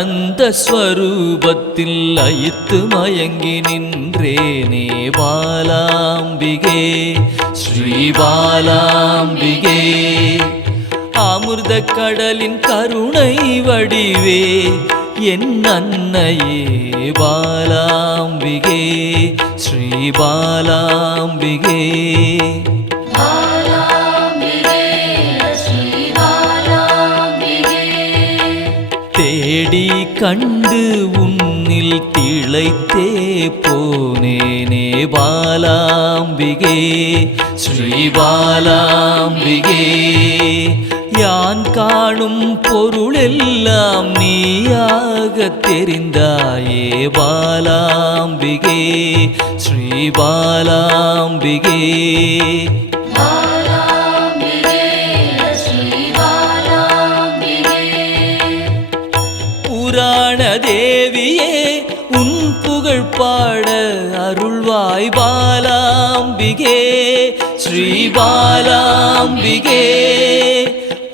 ஆனந்த ஸ்வரூபத்தில் லயித்து மயங்கி நின்றேனே பாலாம்பிகே ஸ்ரீ பாலாம்பிகே. அமிர்த கடலின் கருணை வடிவே என் அன்னையே பாலாம்பிகே ஸ்ரீ பாலாம்பிகே. தேடி கண்டு உன்னில் திளைத்தே போனேனே பாலாம்பிகே ஸ்ரீ பாலாம்பிகே. யான் காணும் பொருளெல்லாம் நீயாக தெரிந்தாயே பாலாம்பிகே ஸ்ரீ பாலாம்பிகே. புராண தேவியே உன் புகழ் பாட அருள்வாய் பாலாம்பிகே ஸ்ரீ பாலாம்பிகே.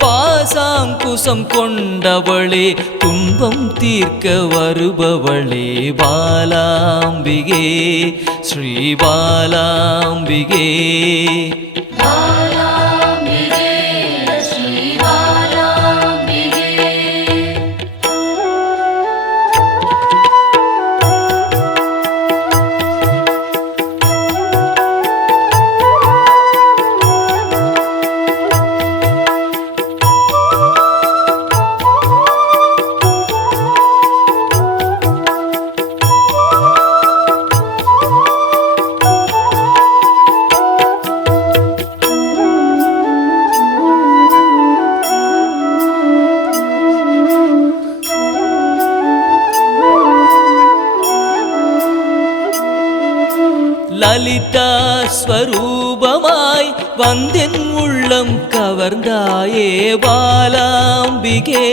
பாசாங்குசம் கொண்டவளே துன்பம் தீர்க்க வருபவளே பாலாம்பிகே ஸ்ரீ பாலாம்பிகே. லலிதா ஸ்வரூபமாய் வந்தென் உள்ளம் கவர்ந்தாயே பாலாம்பிகே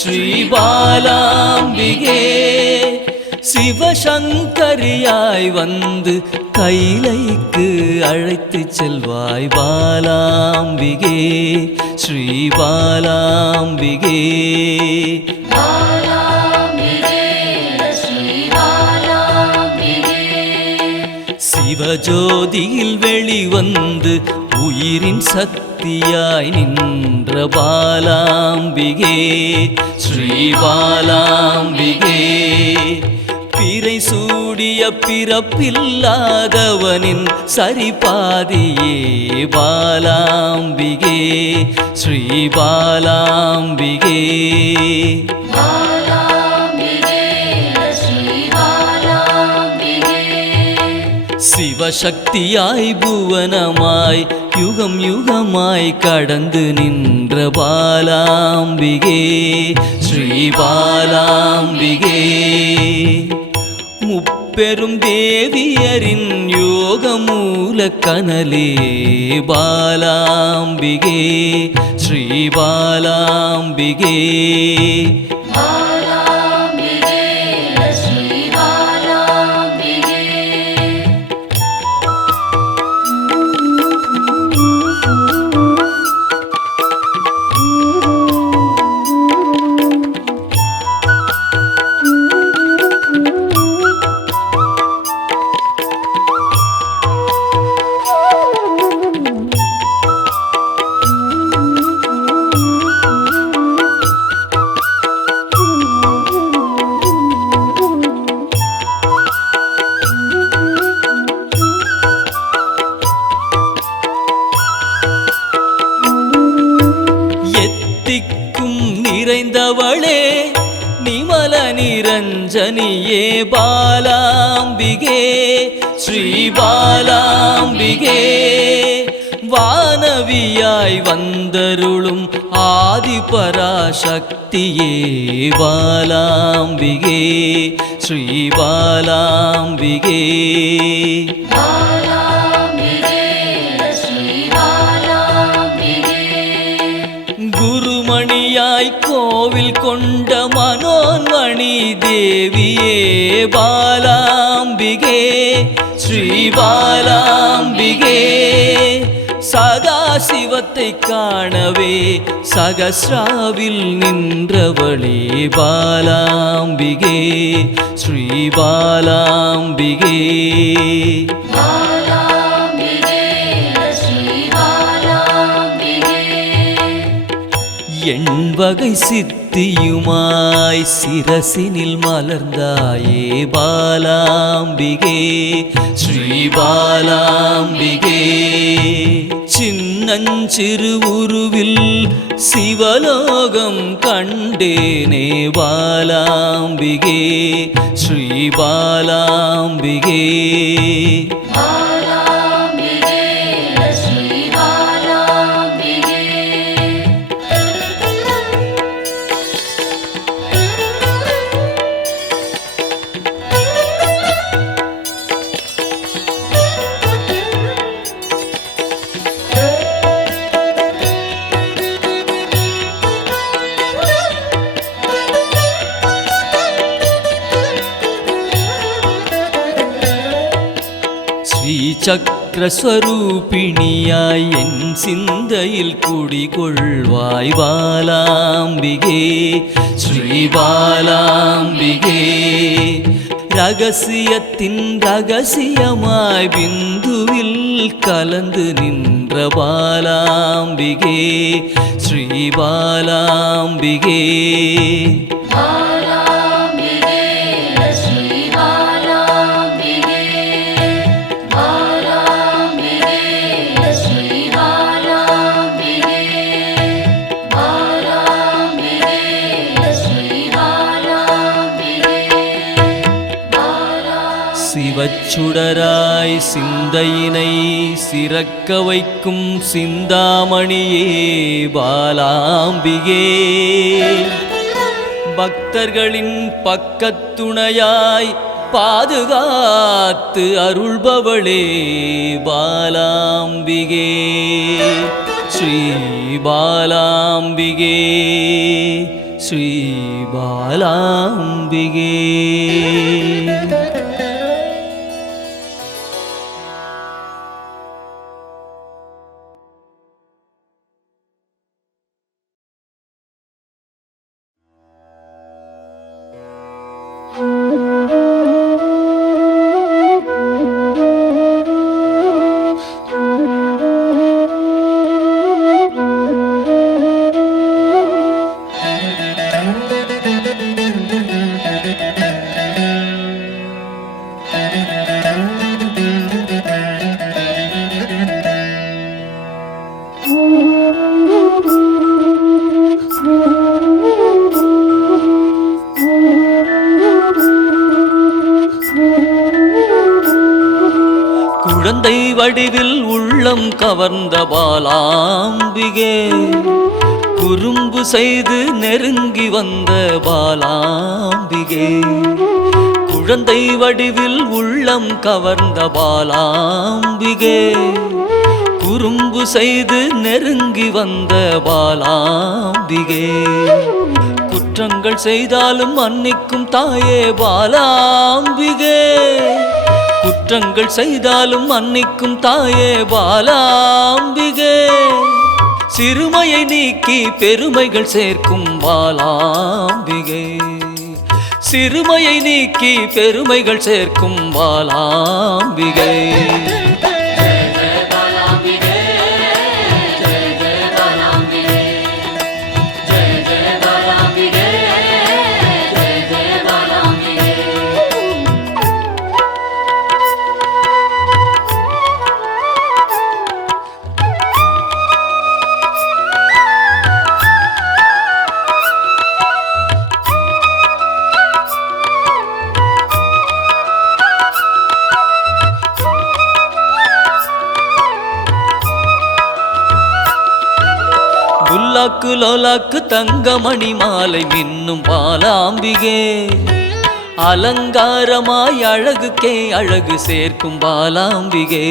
ஸ்ரீ பாலாம்பிகே. சிவசங்கரியாய் வந்து கைலைக்கு அழைத்து செல்வாய் பாலாம்பிகே ஸ்ரீ பாலாம்பிகே. சிவஜோதியில் வெளிவந்து உயிரின் சக்தியாய் நின்ற பாலாம்பிகே ஸ்ரீ பாலாம்பிகே. பிறை சூடிய பிறப்பில்லாதவனின் சரிபாதியே பாலாம்பிகே ஸ்ரீ பாலாம்பிகே. சிவசக்தியாய் புவனமாய் யுகம் யுகமாய் கடந்து நின்ற பாலாம்பிகே ஸ்ரீ பாலாம்பிகே. முப்பெரும் தேவியரின் யோக மூல கனலே பாலாம்பிகே ஸ்ரீ பாலாம்பிகே. நிறைந்தவளே நிமல நிரஞ்சனியே பாலாம்பிகே ஸ்ரீ பாலாம்பிகே. வானவியாய் வந்தருளும் ஆதிபராசக்தியே பாலாம்பிகே ஸ்ரீ பாலாம்பிகே. குருமணியாய் கோவில் கொண்ட மனோன்மணி தேவியே பாலாம்பிகே ஸ்ரீ பாலாம்பிகே. சதா சதாசிவத்தை காணவே சகஸ்ராவில் நின்றவளே பாலாம்பிகே ஸ்ரீ பாலாம்பிகே. எண்வகை சித்தியுமாய் சிரசினில் மலர்ந்தாயே பாலாம்பிகே ஸ்ரீ பாலாம்பிகே. சின்னஞ்சிறு உருவில் சிவலோகம் கண்டேனே பாலாம்பிகே ஸ்ரீ பாலாம்பிகே. சக்கரஸ்வரூபிணியாய் என் சிந்தையில் குடிகொள்வாய் பாலாம்பிகே ஸ்ரீ பாலாம்பிகே. ரகசியத்தின் ரகசியமாய் பிந்துவில் கலந்து நின்ற பாலாம்பிகே ஸ்ரீ பாலாம்பிகே. சிவச்சுடராய் சிந்தையினை சிறக்க வைக்கும் சிந்தாமணியே பாலாம்பிகே. பக்தர்களின் பக்கத்துணையாய் பாதுகாத்து அருள்பவளே பாலாம்பிகே ஸ்ரீ பாலாம்பிகே ஸ்ரீ பாலாம்பிகே. குழந்தை வடிவில் உள்ளம் கவர்ந்த பாலாம்பிகே, குறும்பு செய்து நெருங்கி வந்த பாலாம்பிகே. குழந்தை வடிவில் உள்ளம் கவர்ந்த பாலாம்பிகே, குறும்பு செய்து நெருங்கி வந்த பாலாம்பிகே. குற்றங்கள் செய்தாலும் மன்னிக்கும் தாயே பாலாம்பிகே, குற்றங்கள் செய்தாலும் மன்னிக்கும் தாயே பாலாம்பிகே. சிறுமையை நீக்கி பெருமைகள் சேர்க்கும் பாலாம்பிகே, சிறுமையை நீக்கி பெருமைகள் சேர்க்கும் பாலாம்பிகே. லோலாக்கு லோலாக்கு தங்கமணி மாலை மின்னும் பாலாம்பிகே, அலங்காரமாய் அழகுக்கே அழகு சேர்க்கும் பாலாம்பிகே.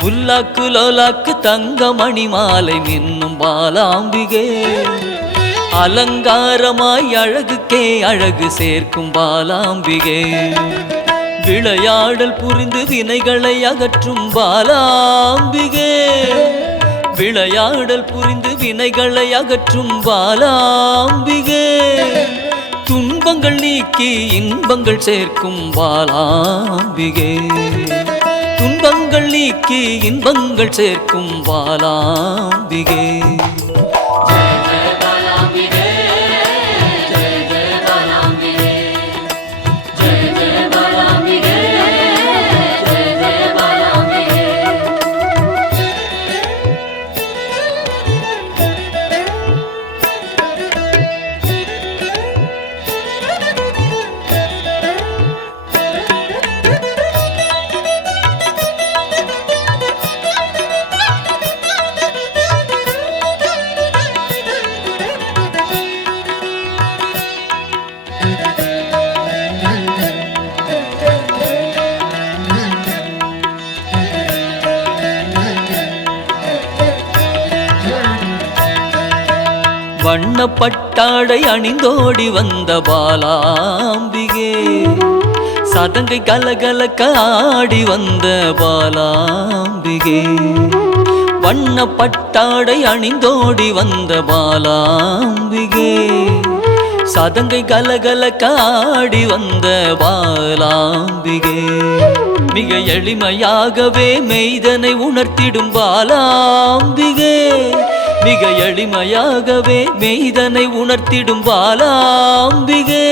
புல்லாக்கு லோலாக்கு தங்கமணி மாலை மின்னும் பாலாம்பிகே, அலங்காரமாய் அழகுக்கே அழகு சேர்க்கும் பாலாம்பிகே. விளையாடல் புரிந்து வினைகளை அகற்றும் பாலாம்பிகே, விளையாடல் புரிந்து வினைகளை அகற்றும் பாலாம்பிகே துன்பங்கள் நீக்கி இன்பங்கள் சேர்க்கும் பாலாம்பிகே துன்பங்கள் நீக்கி இன்பங்கள் சேர்க்கும் பாலாம்பிகே வண்ணப்பட்டாடை அணிந்தோடி வந்த பாலாம்பிகே சதங்கை கலகலக்க ஆடி வந்த பாலாம்பிகே வண்ணப்பட்டாடை அணிந்தோடி வந்த பாலாம்பிகே சதங்கை கலகலக்க ஆடி வந்த பாலாம்பிகே மிக எளிமையாகவே மெய்தனை உணர்த்திடும் பாலாம்பிகே மிக எளிமையாகவே மெய்தனை உணர்த்திடும் பாலாம்பிகே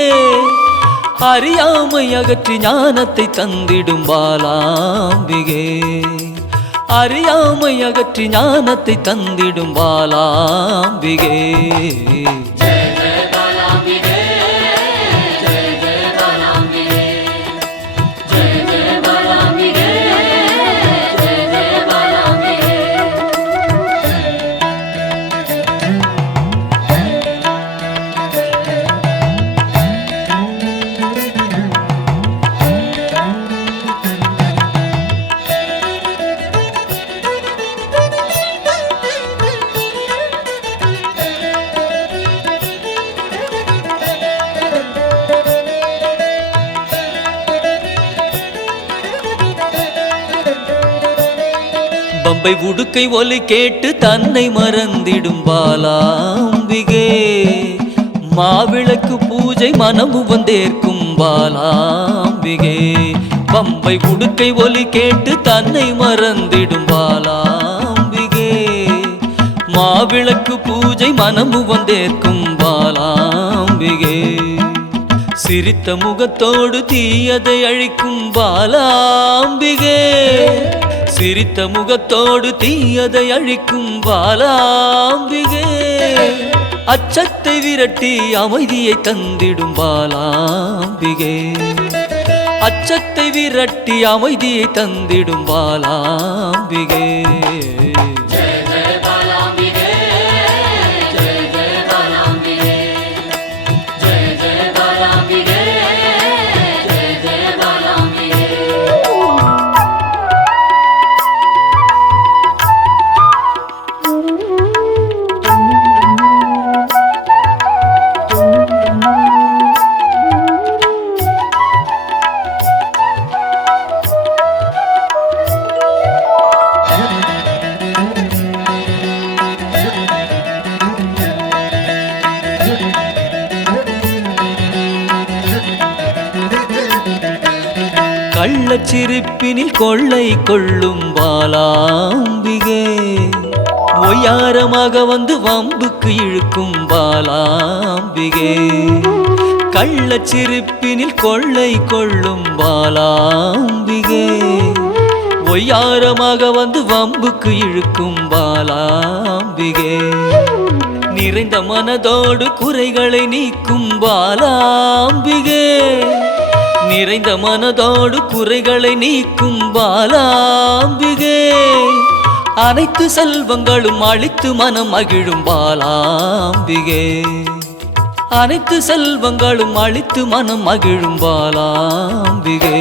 அறியாமை அகற்றி ஞானத்தை தந்திடும் பாலாம்பிகே அறியாமை அகற்றி ஞானத்தை தந்திடும் பாலாம்பிகே பம்பை உடுக்கை ஒலி கேட்டு தன்னை மறந்திடும் பாலாம்பிகே மாவிளக்கு பூஜை மனமு வந்தேற்கும் பாலாம்பிகே பம்பை உடுக்கை ஒலி கேட்டு தன்னை மறந்திடும் பாலாம்பிகே மாவிளக்கு பூஜை மனமு வந்தேற்கும் பாலாம்பிகே சிரித்த முகத்தோடு தீயதை அழிக்கும் பாலாம்பிகே சிரித்த முகத்தோடு தீயதை அழிக்கும் பாலாம்பிகே அச்சத்தை விரட்டி அமைதியை தந்திடும் பாலாம்பிகே அச்சத்தை விரட்டி அமைதியை தந்திடும் பாலாம்பிகே கள்ளச்சிரிப்பினில் கொள்ளை கொள்ளும் பாலாம்பிகே ஒய்யாரமாக வந்து வம்புக்கு இழுக்கும் பாலாம்பிகே கள்ளச்சிரிப்பினில் கொள்ளை கொள்ளும் பாலாம்பிகே ஒய்யாரமாக வந்து வம்புக்கு இழுக்கும் பாலாம்பிகே நிறைந்த மனதோடு குறைகளை நீக்கும் பாலாம்பிகே நிறைந்த மனதோடு குறைகளை நீக்கும் பாலாம்பிகே அனைத்து செல்வங்களும் அளித்து மனம் மகிழும் பாலாம்பிகே அனைத்து செல்வங்களும் அளித்து மனம் மகிழும் பாலாம்பிகே